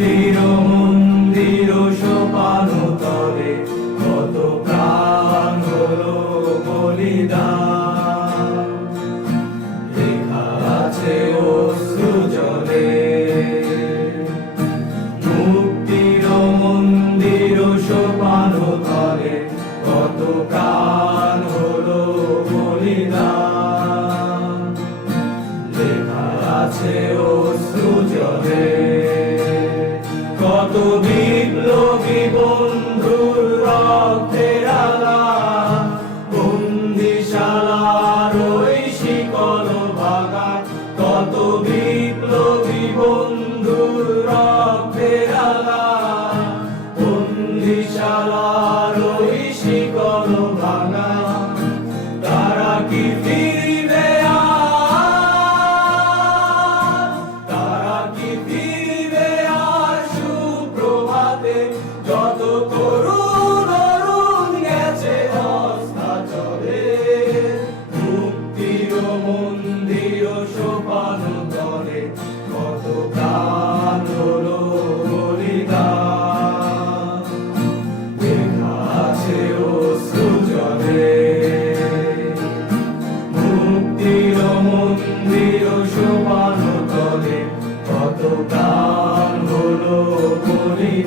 মুক্তির মন্দির সোপান তলে কত প্রাণ হলো বলিদান। লেখা আছে অশ্রু জলে। মুক্তির মন্দির সোপান তলে কত প্রাণ হলো বলিদান। লেখা আছে অশ্রু বন্দিশালার ওই শিকল ভাগা কত বন্ধুর।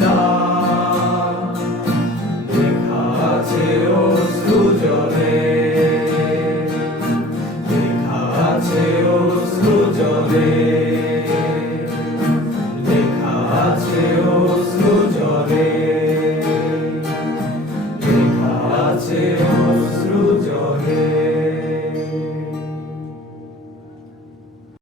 বলিদান